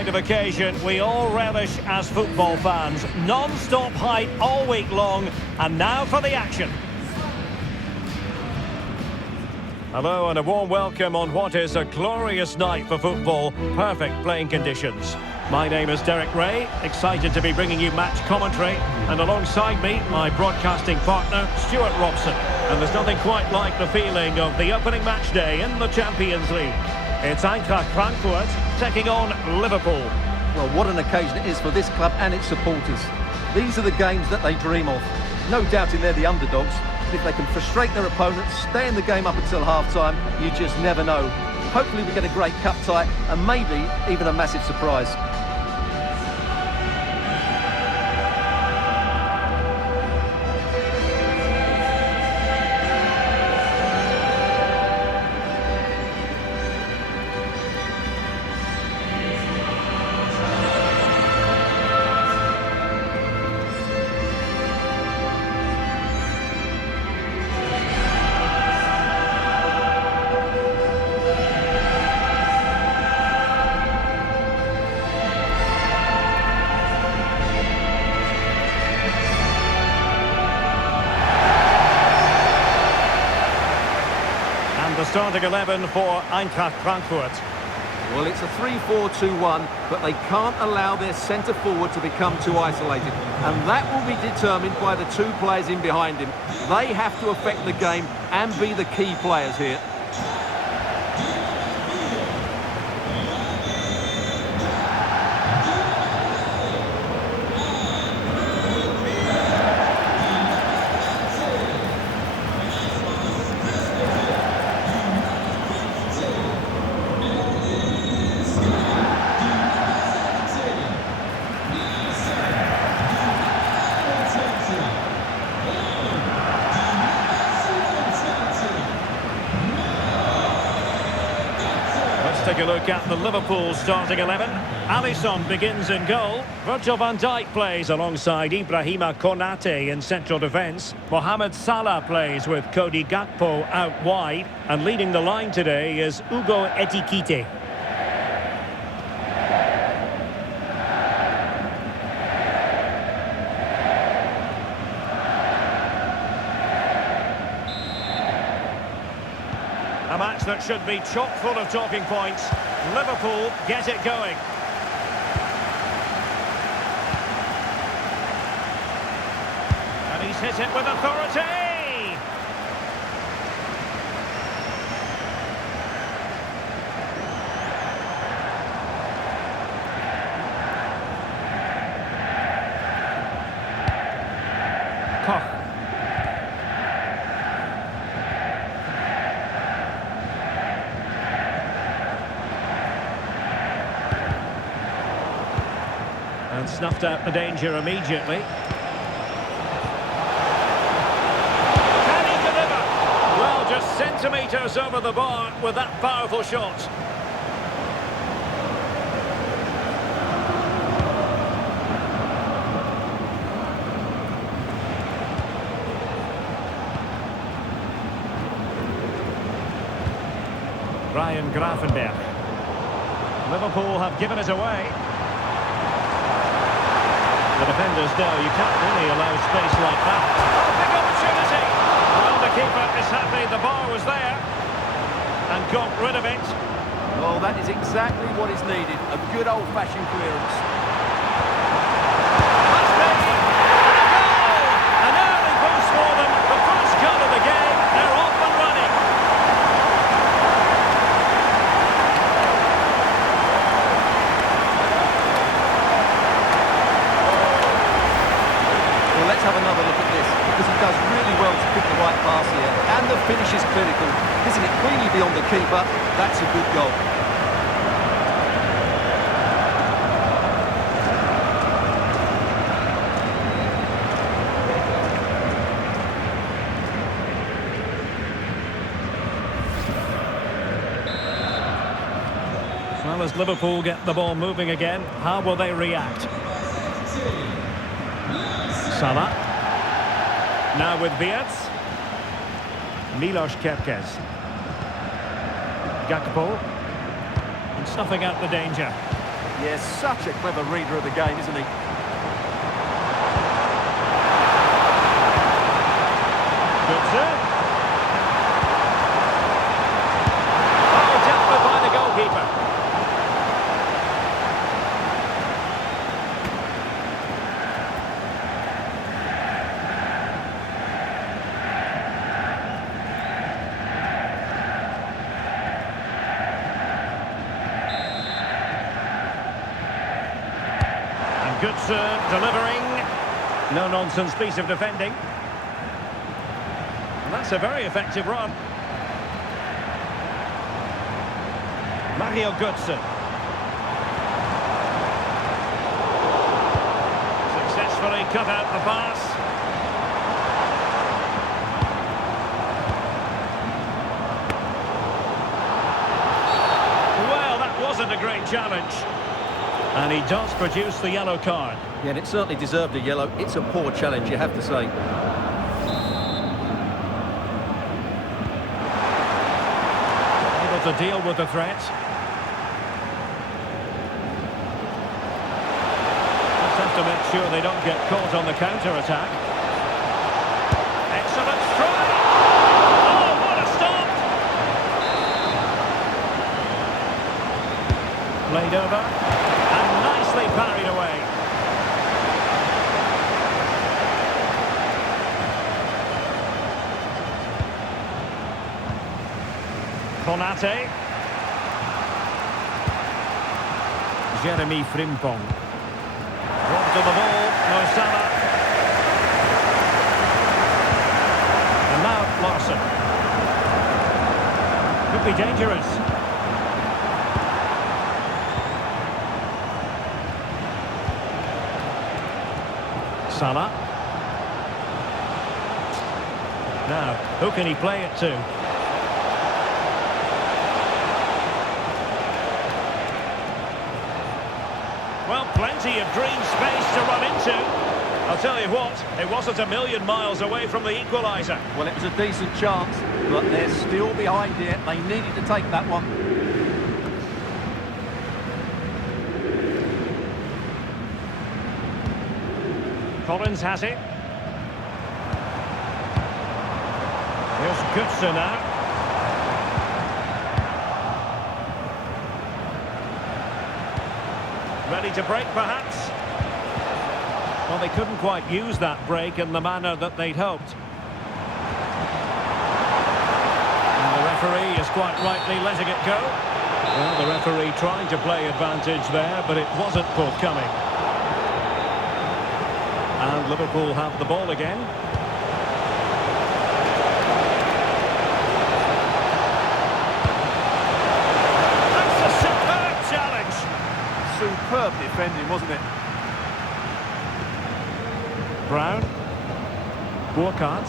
kind of occasion we all relish as football fans. Non-stop hype all week long, and now for the action. Hello and a warm welcome on what is a glorious night for football. Perfect playing conditions. My name is Derek Ray, excited to be bringing you match commentary, and alongside me, my broadcasting partner, Stuart Robson. And there's nothing quite like the feeling of the opening match day in the Champions League. It's Eintracht Frankfurt taking on Liverpool. Well, what an occasion it is for this club and its supporters. These are the games that they dream of. No doubting they're the underdogs, but if they can frustrate their opponents, stay in the game up until half-time, you just never know. Hopefully we get a great cup tie and maybe even a massive surprise. The starting 11 for Eintracht Frankfurt. Well, it's a 3-4-2-1, but they can't allow their centre forward to become too isolated. And that will be determined by the two players in behind him. They have to affect the game and be the key players here. Take a look at the Liverpool starting 11. Alisson begins in goal. Virgil van Dijk plays alongside Ibrahima Konate in central defence. Mohamed Salah plays with Cody Gakpo out wide. And leading the line today is Hugo Ekitike. A match that should be chock full of talking points. Liverpool get it going. And he's hit it with authority. Koch. And snuffed out the danger immediately. Can he deliver? Well, just centimetres over the bar with that powerful shot. Ryan Gravenberch. Liverpool have given it away. The defenders know you can't really allow space like that. Oh, big opportunity! Well, the keeper is happy the bar was there and got rid of it. Well, that is exactly what is needed. A good old-fashioned clearance. Must be! And a goal! An early boost for them. The first goal of the game. They're off and running. Let's have another look at this, because he does really well to pick the right pass here, and the finish is clinical. Missing it cleanly beyond the keeper, that's a good goal. Well, as Liverpool get the ball moving again, how will they react? Salah. Now with Wirtz. Milos Kerkez. Gakpo. And snuffing out the danger. Yes, such a clever reader of the game, isn't he? Good serve. Oh, dealt with by the goalkeeper. Good serve, delivering. No-nonsense piece of defending. And that's a very effective run. Mario Götze. Successfully cut out the pass. Well, that wasn't a great challenge. And he does produce the yellow card. Yeah, and it certainly deserved a yellow. It's a poor challenge, you have to say. Able to deal with the threat. Just have to make sure they don't get caught on the counter-attack. Excellent strike! Oh, what a stop! Played over. Nicely parried away. Konate. Jeremy Frimpong. Dropped to the ball. No Salah. And now Larson. Could be dangerous. Salah. Now, who can he play it to? Well, plenty of green space to run into. I'll tell you what, it wasn't a million miles away from the equaliser. Well, it was a decent chance, but they're still behind here. They needed to take that one. Collins has it. Here's Götze now. Ready to break, perhaps? Well, they couldn't quite use that break in the manner that they'd hoped. And the referee is quite rightly letting it go. Well, the referee trying to play advantage there, but it wasn't forthcoming. And Liverpool have the ball again. That's a superb challenge. Superb defending, wasn't it? Brown. Burkhardt.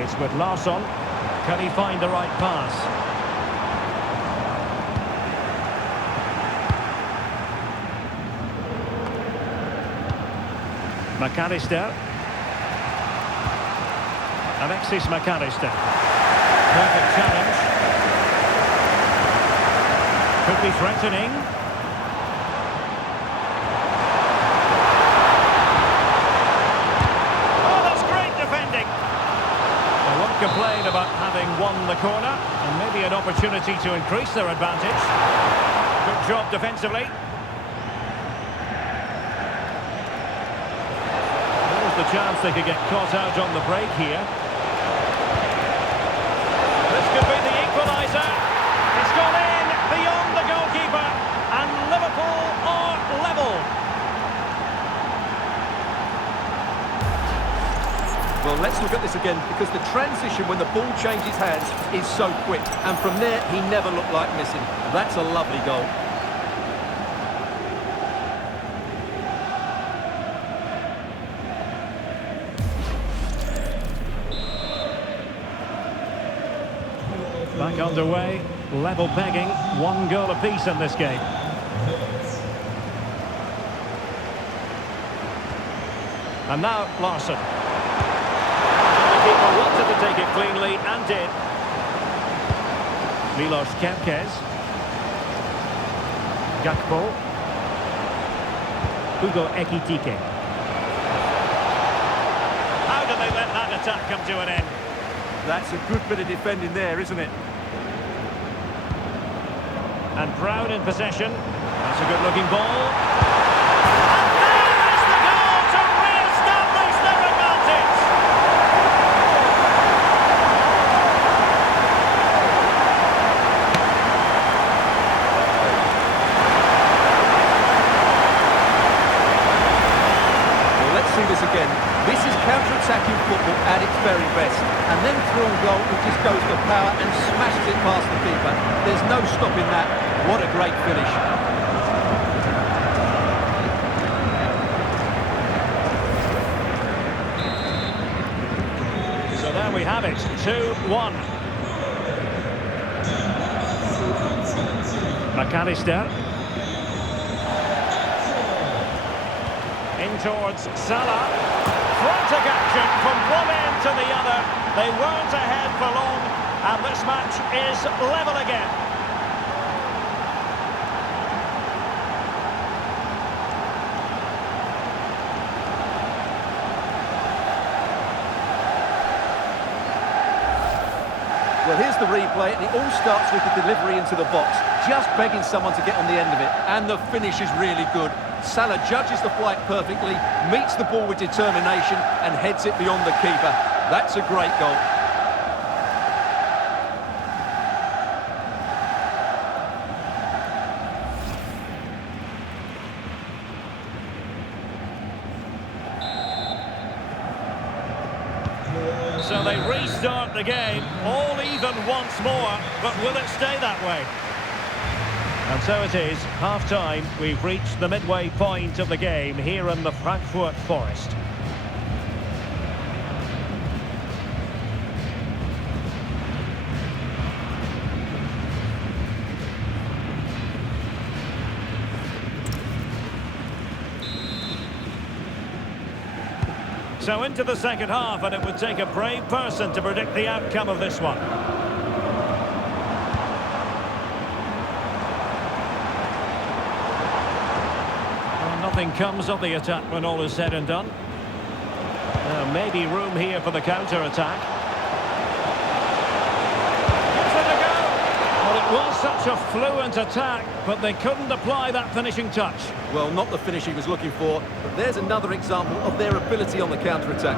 It's with Larsson. Can he find the right pass? McAllister. Alexis McAllister. Perfect challenge. Could be threatening. Oh, that's great defending. They won't complain about having won the corner, and maybe an opportunity to increase their advantage. Good job defensively. The chance they could get caught out on the break here. This could be the equaliser. It's gone in beyond the goalkeeper, and Liverpool are level. Well, let's look at this again, because the transition when the ball changes hands is so quick, and from there he never looked like missing. That's a lovely goal. Back underway, level pegging, 1 goal apiece in this game. And now Larsson. The keeper wanted to take it cleanly and did. Milos Kerkez. Gakpo. Hugo Ekitike. How do they let that attack come to an end? That's a good bit of defending there, isn't it? And Brown in possession. That's a good-looking ball. And there is the goal to re-establish their advantage! Well, let's see this again. This is counter-attacking football at its very best. And then through on goal, it just goes for power and smashes it past the keeper. There's no stopping that. What a great finish. So there we have it, 2-1. McAllister. In towards Salah. Frantic action from one end to the other. They weren't ahead for long, and this match is level again. Well, here's the replay, and it all starts with the delivery into the box, just begging someone to get on the end of it, and the finish is really good. Salah judges the flight perfectly, meets the ball with determination, and heads it beyond the keeper. That's a great goal. So they restart the game, all even once more, but will it stay that way? And so it is, half-time. We've reached the midway point of the game here in the Frankfurt Forest. So into the second half, and it would take a brave person to predict the outcome of this one. Well, nothing comes of the attack when all is said and done. Maybe room here for the counter-attack. Gives it a go! Well, it was such a fluent attack, but they couldn't apply that finishing touch. Well, not the finish he was looking for, but there's another example of their ability on the counter-attack.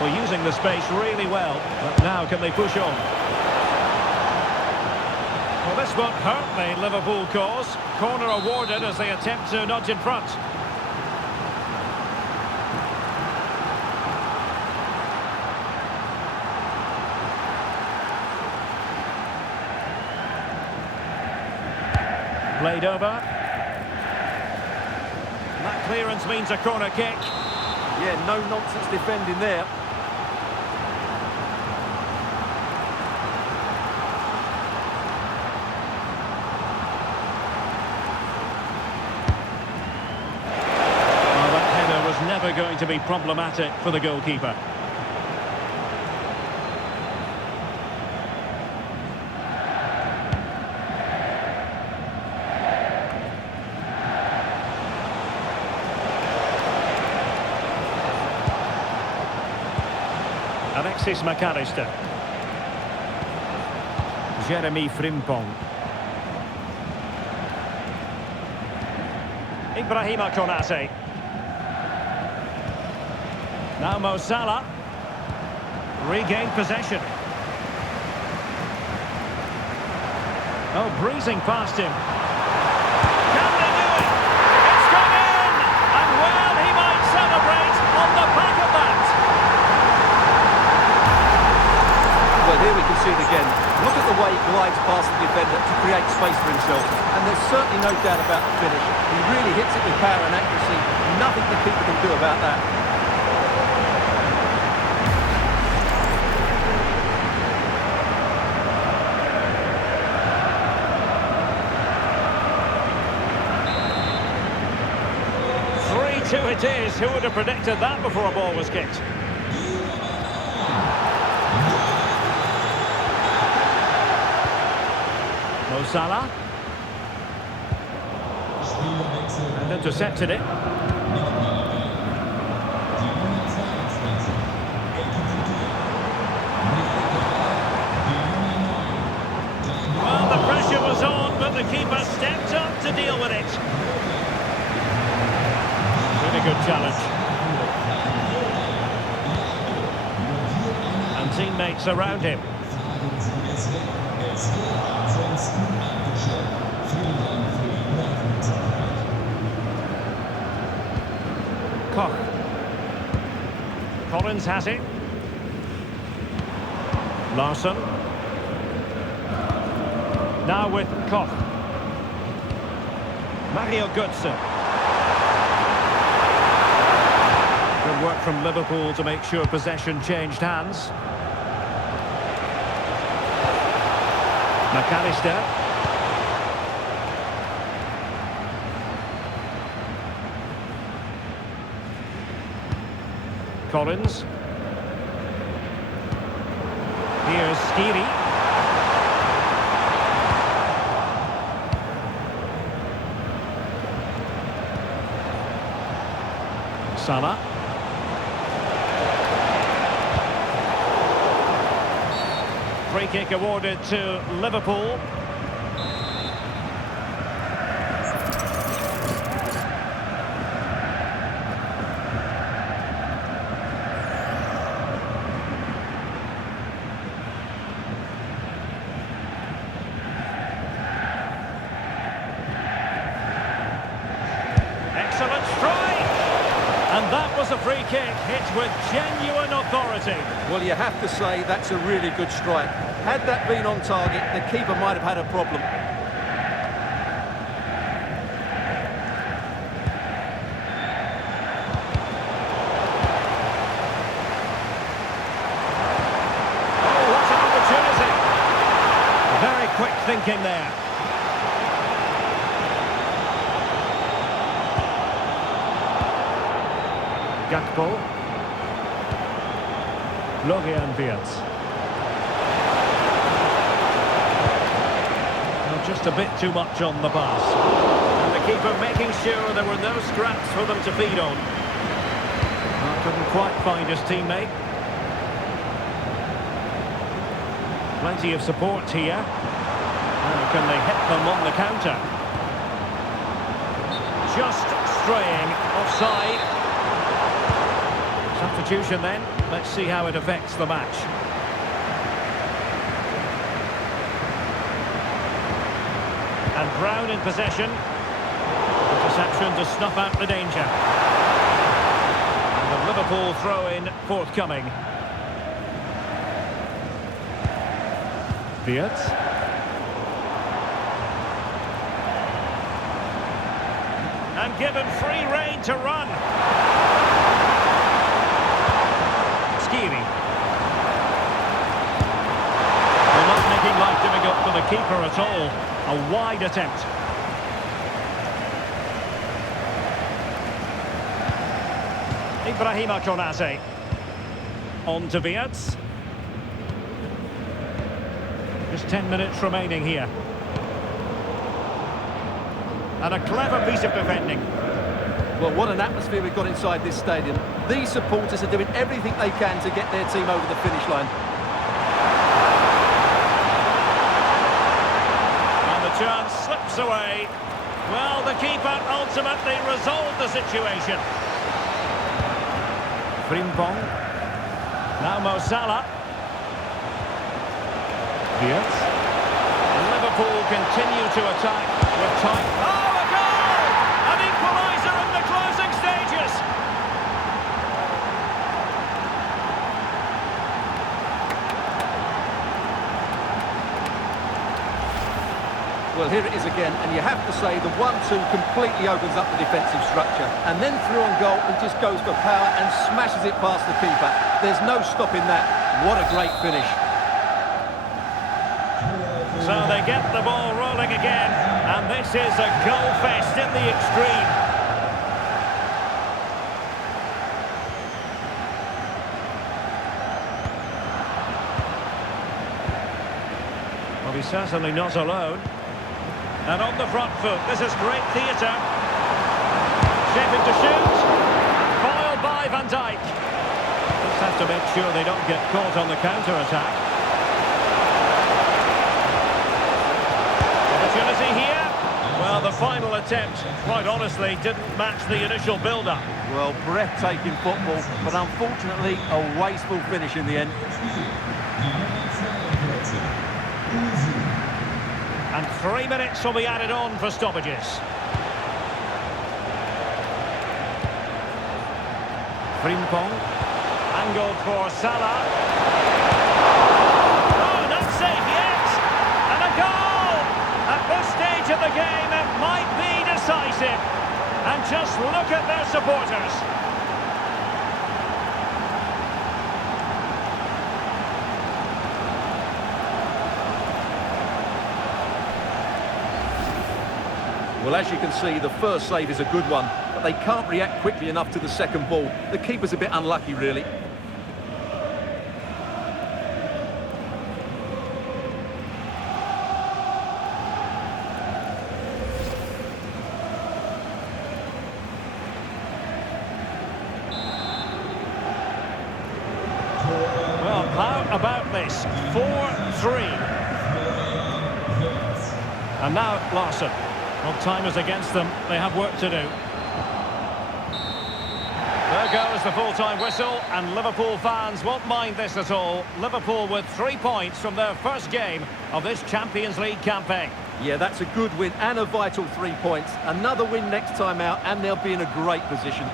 Well, using the space really well, but now can they push on? Well, this won't hurt the Liverpool cause. Corner awarded as they attempt to nudge in front. Played over. That clearance means a corner kick. Yeah, no nonsense defending there. Well, that header was never going to be problematic for the goalkeeper. Alexis McAllister. Jeremy Frimpong. Ibrahima Konate. Now Mo Salah. Regained possession. Oh, breezing past him. Can they do it? It's gone in! And well, he might celebrate on the back of that. Well, here we can see it again. Look at the way he glides past the defender to create space for himself. And there's certainly no doubt about the finish. He really hits it with power and accuracy. Nothing the keeper can do about that. It is. Who would have predicted that before a ball was kicked? Mo Salah. And intercepted it. Well, the pressure was on, but the keeper stepped up to deal with it. Really good challenge. And teammates around him. Koch. Collins has it. Larsson. Now with Koch. Mario Götze. Good work from Liverpool to make sure possession changed hands. McAllister. Collins. Here's Skiri. Salah. Free kick awarded to Liverpool. Excellent strike! And that was a free kick hit with genuine authority. Well, you have to say that's a really good strike. Had that been on target, the keeper might have had a problem. Oh, what an opportunity! Very quick thinking there. Gakpo. Florian Wirtz. Just a bit too much on the pass. And the keeper making sure there were no scraps for them to feed on. Couldn't quite find his teammate. Plenty of support here. Now can they hit them on the counter? Just straying offside. Substitution then. Let's see how it affects the match. And Brown in possession. Interception to snuff out the danger. And the Liverpool throw-in forthcoming. Wirtz. And given free rein to run. Skiri. They're not making life difficult for the keeper at all. A wide attempt. Ibrahima Konate. On to Wirtz. Just 10 minutes remaining here. And a clever piece of defending. Well, what an atmosphere we've got inside this stadium. These supporters are doing everything they can to get their team over the finish line. Chance slips away. Well, the keeper ultimately resolved the situation. Frimpong. Now Mo Salah. Wirtz. Liverpool continue to attack with time. Oh, a goal! An equaliser in the closing stages. Well, here it is again, and you have to say the 1-2 completely opens up the defensive structure. And then through on goal, he just goes for power and smashes it past the keeper. There's no stopping that. What a great finish. So they get the ball rolling again, and this is a goal fest in the extreme. Well, he's certainly not alone. And on the front foot, this is great theatre. Shaping to shoot. Foiled by Van Dijk. Just have to make sure they don't get caught on the counter-attack. Opportunity here. Well, the final attempt, quite honestly, didn't match the initial build-up. Well, breathtaking football, but unfortunately a wasteful finish in the end. And 3 minutes will be added on for stoppages. Frimpong. Angled for Salah. Oh, not safe yet! And a goal! At this stage of the game, it might be decisive. And just look at their supporters. Well, as you can see, the first save is a good one, but they can't react quickly enough to the second ball. The keeper's a bit unlucky, really. Well, how about this? 4-3. And now Larson. Well, time is against them. They have work to do. There goes the full-time whistle, and Liverpool fans won't mind this at all. Liverpool with 3 points from their first game of this Champions League campaign. Yeah, that's a good win and a vital 3 points. Another win next time out, and they'll be in a great position.